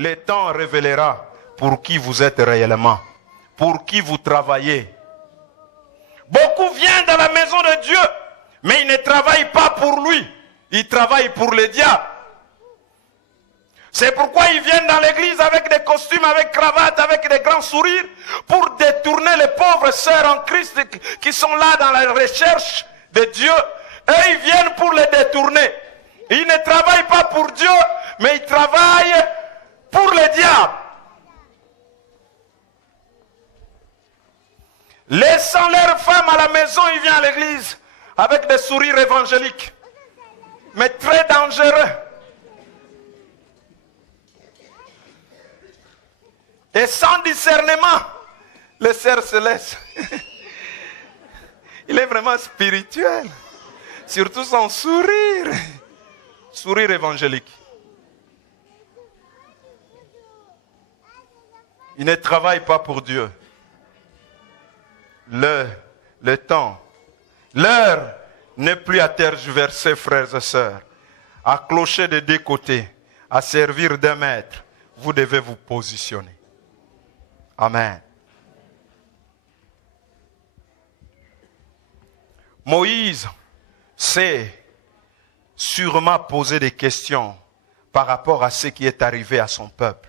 le temps révélera pour qui vous êtes réellement, pour qui vous travaillez. Beaucoup viennent dans la maison de Dieu, mais ils ne travaillent pas pour lui, ils travaillent pour le diable. C'est pourquoi ils viennent dans l'église avec des costumes, avec cravates, avec des grands sourires, pour détourner les pauvres sœurs en Christ qui sont là dans la recherche de Dieu. Et ils viennent pour les détourner. Ils ne travaillent pas pour Dieu, mais ils travaillent pour le diable. Laissant leurs femmes à la maison, ils viennent à l'église avec des sourires évangéliques, mais très dangereux. Et sans discernement, le Sœur se laisse. Il est vraiment spirituel. Surtout son sourire. Sourire évangélique. Il ne travaille pas pour Dieu. Le temps, l'heure n'est plus à tergiverser, frères et sœurs. À clocher des deux côtés, à servir d'un maître, vous devez vous positionner. Amen. Moïse s'est sûrement posé des questions par rapport à ce qui est arrivé à son peuple.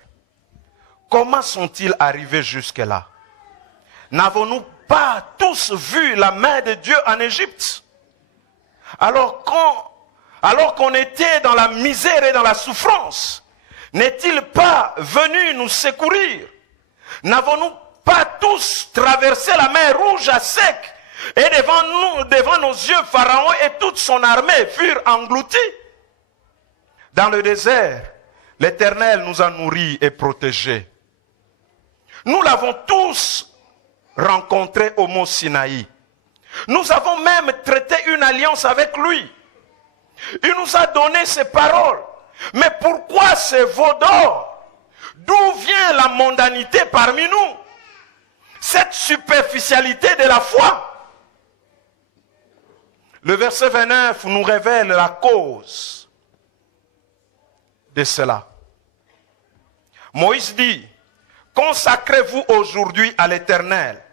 Comment sont-ils arrivés jusque-là? N'avons-nous pas tous vu la main de Dieu en Égypte? Alors qu'on était dans la misère et dans la souffrance, n'est-il pas venu nous secourir? N'avons-nous pas tous traversé la mer Rouge à sec? Et devant nos yeux, Pharaon et toute son armée furent engloutis. Dans le désert, l'Éternel nous a nourris et protégés. Nous l'avons tous rencontré au mont Sinaï. Nous avons même traité une alliance avec lui. Il nous a donné ses paroles. Mais pourquoi ces veaux d'or? D'où vient la mondanité parmi nous? Cette superficialité de la foi. Le verset 29 nous révèle la cause de cela. Moïse dit, consacrez-vous aujourd'hui à l'Éternel,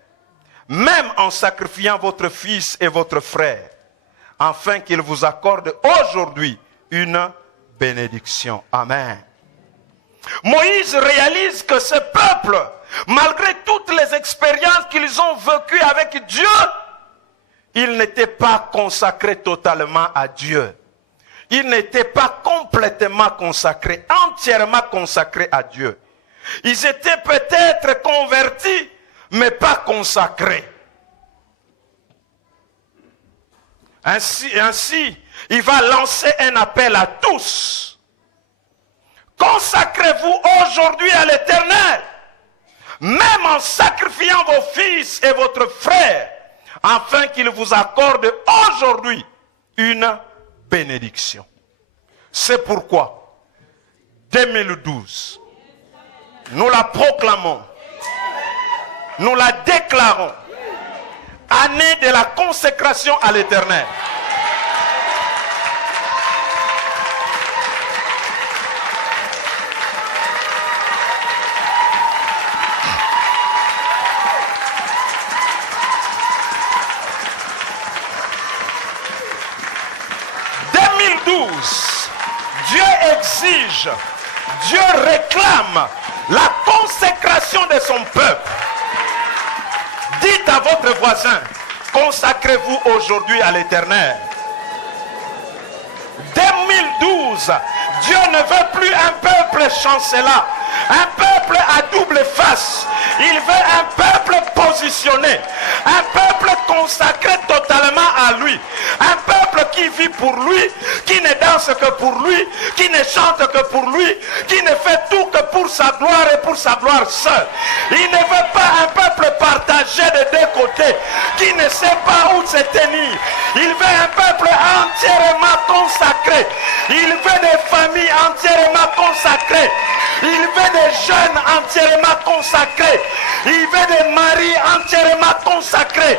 même en sacrifiant votre fils et votre frère, afin qu'il vous accorde aujourd'hui une bénédiction. Amen. Moïse réalise que ce peuple, malgré toutes les expériences qu'ils ont vécues avec Dieu, ils n'étaient pas consacrés totalement à Dieu. Ils n'étaient pas complètement consacrés, entièrement consacrés à Dieu. Ils étaient peut-être convertis, mais pas consacrés. Ainsi, il va lancer un appel à tous. Consacrez-vous aujourd'hui à l'Éternel, même en sacrifiant vos fils et votre frère, afin qu'il vous accorde aujourd'hui une bénédiction. C'est pourquoi, 2012, nous la proclamons, nous la déclarons, année de la consécration à l'Éternel. Dieu exige, Dieu réclame la consécration de son peuple. Dites à votre voisin, consacrez-vous aujourd'hui à l'Éternel. 2012, Dieu ne veut plus un peuple chancelant, un peuple à double face. Il veut un peuple positionné, un peuple consacré totalement à lui, un peuple qui vit pour lui, qui ne danse que pour lui, qui ne chante que pour lui, qui ne fait tout que pour sa gloire et pour sa gloire seule. Il ne veut pas un peuple partagé de deux côtés, qui ne sait pas où se tenir. Il veut un peuple entièrement consacré. Il veut des familles entièrement consacrées. Il veut des jeunes entièrement consacrés. Il veut des maris entièrement consacrés.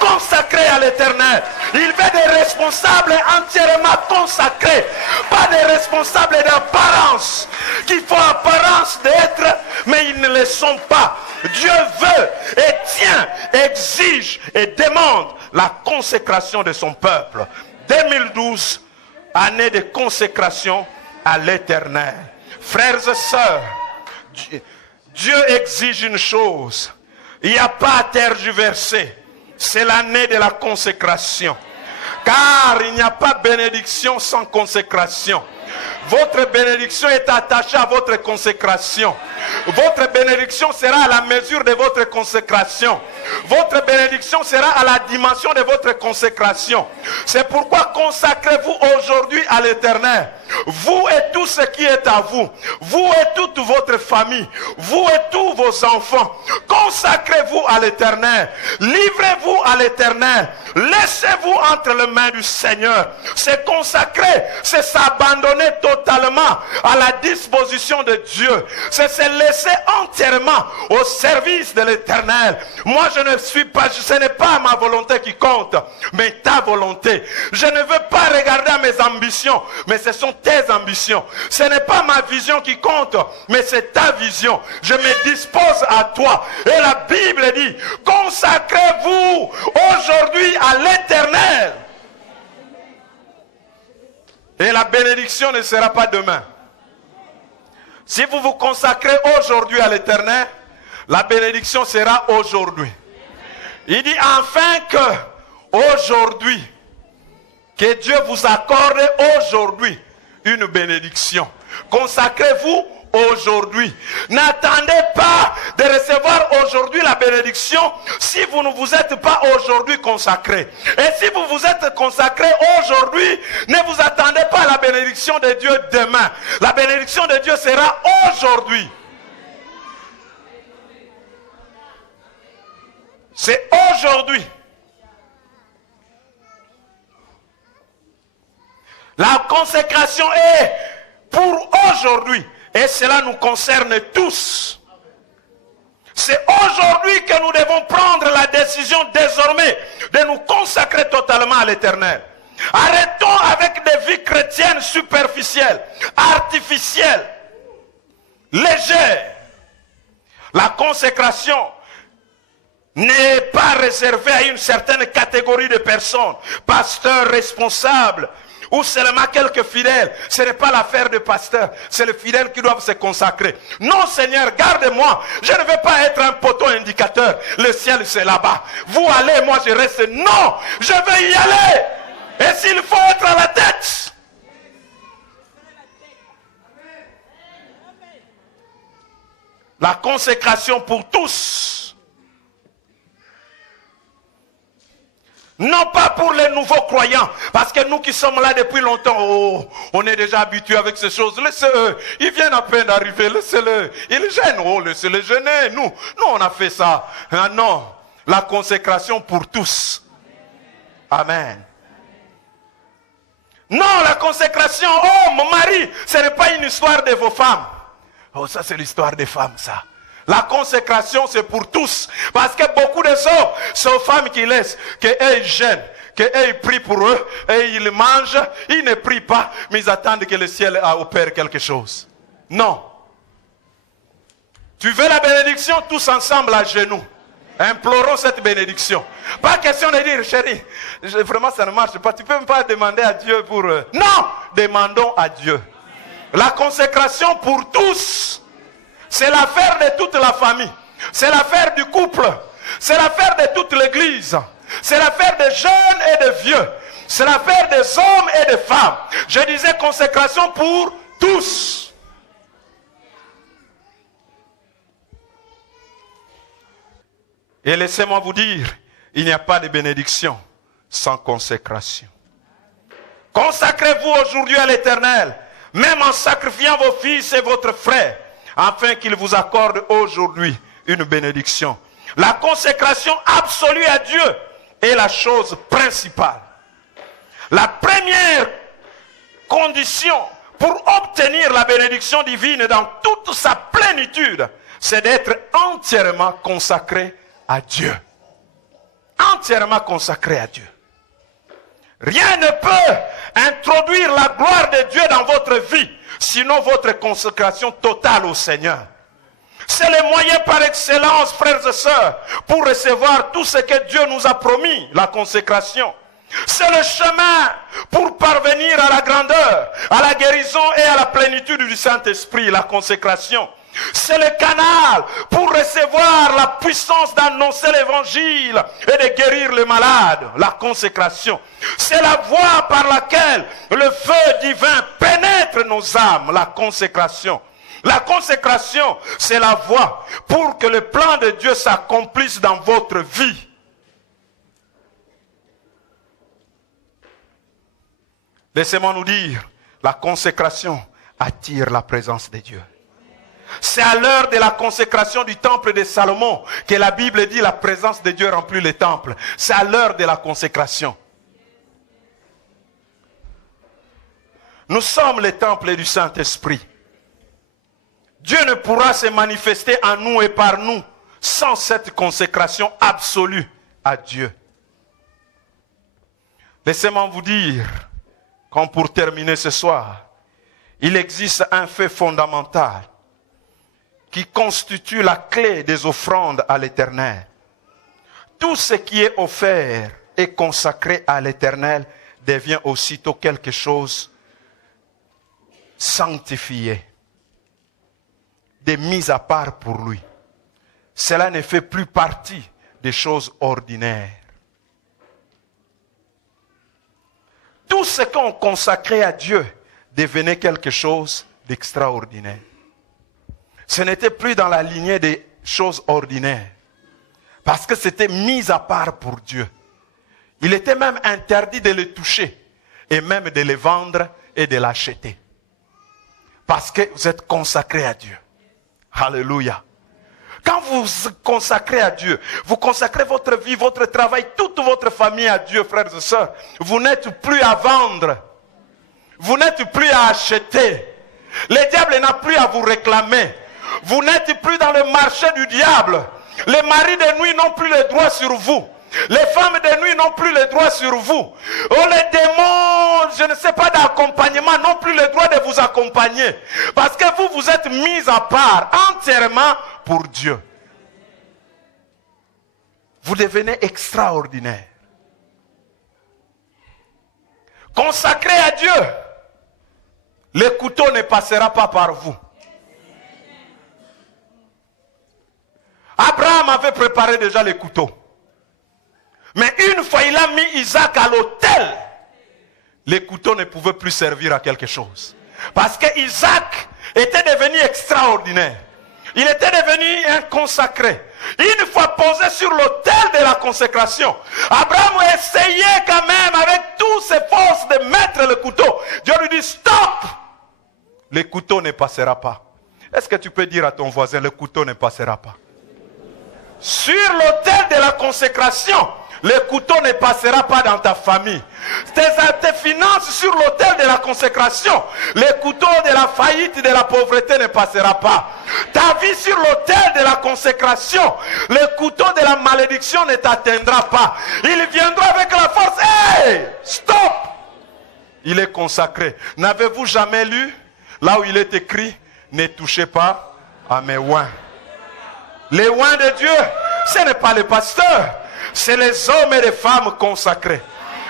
Consacrés à l'Éternel. Il veut des responsables entièrement consacrés. Pas des responsables d'apparence. Qui font apparence d'être, mais ils ne le sont pas. Dieu veut et tient, exige et demande la consécration de son peuple. 2012, année de consécration à l'Éternel. Frères et sœurs, Dieu exige une chose. Il n'y a pas à tergiverser. C'est l'année de la consécration. Car il n'y a pas de bénédiction sans consécration. Votre bénédiction est attachée à votre consécration. Votre bénédiction sera à la mesure de votre consécration. Votre bénédiction sera à la dimension de votre consécration. C'est pourquoi consacrez-vous aujourd'hui à l'Éternel. Vous et tout ce qui est à vous. Vous et toute votre famille. Vous et tous vos enfants. Consacrez-vous à l'Éternel. Livrez-vous à l'Éternel. Laissez-vous entre les mains du Seigneur. C'est consacrer, c'est s'abandonner totalement à la disposition de Dieu. C'est se laisser entièrement au service de l'Éternel. Moi, je ne suis pas, ce n'est pas ma volonté qui compte, mais ta volonté. Je ne veux pas regarder à mes ambitions, mais ce sont tes ambitions. Ce n'est pas ma vision qui compte, mais c'est ta vision. Je me dispose à toi. Et la Bible dit, consacrez-vous aujourd'hui à l'Éternel. Et la bénédiction ne sera pas demain. Si vous vous consacrez aujourd'hui à l'Éternel, la bénédiction sera aujourd'hui. Il dit enfin que aujourd'hui, que Dieu vous accorde aujourd'hui une bénédiction. Consacrez-vous aujourd'hui. N'attendez pas de recevoir aujourd'hui la bénédiction si vous ne vous êtes pas aujourd'hui consacré. Et si vous vous êtes consacré aujourd'hui, ne vous attendez pas à la bénédiction de Dieu demain. La bénédiction de Dieu sera aujourd'hui. C'est aujourd'hui. La consécration est pour aujourd'hui. Et cela nous concerne tous. C'est aujourd'hui que nous devons prendre la décision désormais de nous consacrer totalement à l'Éternel. Arrêtons avec des vies chrétiennes superficielles, artificielles, légères. La consécration n'est pas réservée à une certaine catégorie de personnes, pasteurs, responsables, ou seulement quelques fidèles. Ce n'est pas l'affaire de pasteur, c'est les fidèles qui doivent se consacrer. Non Seigneur, garde-moi, je ne veux pas être un poteau indicateur, le ciel c'est là-bas. Vous allez, moi je reste. Non, je veux y aller. Et s'il faut être à la tête. La consécration pour tous. Non pas pour les nouveaux croyants, parce que nous qui sommes là depuis longtemps, on est déjà habitués avec ces choses. Laissez-eux, ils viennent à peine d'arriver, laissez-le. Ils gênent, laissez-les gêner. Nous on a fait ça. Ah non, la consécration pour tous. Amen. Non, la consécration, mon mari, ce n'est pas une histoire de vos femmes. Oh, ça c'est l'histoire des femmes, ça. La consécration, c'est pour tous. Parce que beaucoup de hommes, c'est aux femmes qui laissent, qu'eux ils gênent, qu'eux ils prient pour eux, et ils mangent, ils ne prient pas, mais ils attendent que le ciel opère quelque chose. Non. Tu veux la bénédiction, tous ensemble à genoux. Implorons cette bénédiction. Pas question de dire, chérie, vraiment ça ne marche pas. Tu peux même pas demander à Dieu pour... Non, demandons à Dieu. La consécration pour tous. C'est l'affaire de toute la famille. C'est l'affaire du couple. C'est l'affaire de toute l'église. C'est l'affaire des jeunes et des vieux. C'est l'affaire des hommes et des femmes. Je disais consécration pour tous. Et laissez-moi vous dire, il n'y a pas de bénédiction sans consécration. Consacrez-vous aujourd'hui à l'Éternel, même en sacrifiant vos fils et votre frère, afin qu'il vous accorde aujourd'hui une bénédiction. La consécration absolue à Dieu est la chose principale. La première condition pour obtenir la bénédiction divine dans toute sa plénitude, c'est d'être entièrement consacré à Dieu. Entièrement consacré à Dieu. Rien ne peut introduire la gloire de Dieu dans votre vie, sinon votre consécration totale au Seigneur. C'est le moyen par excellence, frères et sœurs, pour recevoir tout ce que Dieu nous a promis, la consécration. C'est le chemin pour parvenir à la grandeur, à la guérison et à la plénitude du Saint-Esprit, la consécration. C'est le canal pour recevoir la puissance d'annoncer l'évangile et de guérir les malades, la consécration. C'est la voie par laquelle le feu divin pénètre nos âmes, la consécration. La consécration, c'est la voie pour que le plan de Dieu s'accomplisse dans votre vie. Laissez-moi nous dire, la consécration attire la présence de Dieu. C'est à l'heure de la consécration du temple de Salomon que la Bible dit la présence de Dieu remplit le temple. C'est à l'heure de la consécration. Nous sommes le temple du Saint-Esprit. Dieu ne pourra se manifester en nous et par nous sans cette consécration absolue à Dieu. Laissez-moi vous dire, comme pour terminer ce soir, il existe un fait fondamental qui constitue la clé des offrandes à l'Éternel. Tout ce qui est offert et consacré à l'Éternel devient aussitôt quelque chose sanctifié, de mise à part pour lui. Cela ne fait plus partie des choses ordinaires. Tout ce qu'on consacrait à Dieu devenait quelque chose d'extraordinaire. Ce n'était plus dans la lignée des choses ordinaires. Parce que c'était mis à part pour Dieu. Il était même interdit de les toucher. Et même de les vendre et de l'acheter. Parce que vous êtes consacrés à Dieu. Alléluia. Quand vous vous consacrez à Dieu, vous consacrez votre vie, votre travail, toute votre famille à Dieu, frères et sœurs. Vous n'êtes plus à vendre. Vous n'êtes plus à acheter. Le diable n'a plus à vous réclamer. Vous n'êtes plus dans le marché du diable. Les maris de nuit n'ont plus le droit sur vous. Les femmes de nuit n'ont plus le droit sur vous. Oh, les démons, je ne sais pas, d'accompagnement, n'ont plus le droit de vous accompagner. Parce que vous, vous êtes mis à part entièrement pour Dieu. Vous devenez extraordinaire. Consacré à Dieu, le couteau ne passera pas par vous. Abraham avait préparé déjà les couteaux. Mais une fois il a mis Isaac à l'autel, les couteaux ne pouvaient plus servir à quelque chose. Parce que Isaac était devenu extraordinaire. Il était devenu un consacré. Une fois posé sur l'autel de la consécration, Abraham essayait quand même avec toutes ses forces de mettre le couteau. Dieu lui dit stop! Le couteau ne passera pas. Est-ce que tu peux dire à ton voisin, le couteau ne passera pas? Sur l'autel de la consécration, le couteau ne passera pas dans ta famille. Tes finances sur l'autel de la consécration, le couteau de la faillite, de la pauvreté ne passera pas. Ta vie sur l'autel de la consécration, le couteau de la malédiction ne t'atteindra pas. Il viendra avec la force. Hey! Stop! Il est consacré. N'avez-vous jamais lu, là où il est écrit, ne touchez pas à mes oins. Les oins de Dieu, ce n'est pas les pasteurs. C'est les hommes et les femmes consacrés.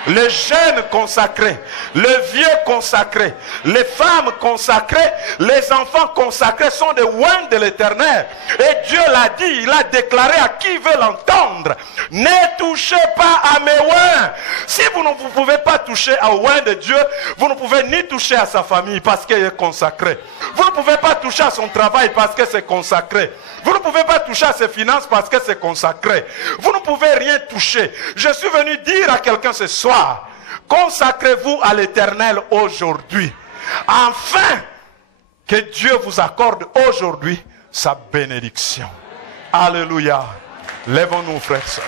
Les jeunes consacrés. Le vieux consacré. Les femmes consacrées. Les enfants consacrés sont des oins de l'Éternel. Et Dieu l'a dit, il a déclaré à qui veut l'entendre. Ne touchez pas à mes oins. Si vous ne pouvez pas toucher aux oins de Dieu, vous ne pouvez ni toucher à sa famille parce qu'elle est consacrée. Vous ne pouvez pas toucher à son travail parce que c'est consacré. Vous ne pouvez pas toucher à ses finances parce que c'est consacré. Vous ne pouvez rien toucher. Je suis venu dire à quelqu'un ce soir, consacrez-vous à l'Éternel aujourd'hui. Afin que Dieu vous accorde aujourd'hui sa bénédiction. Alléluia. Lèvons-nous, frères et sœurs.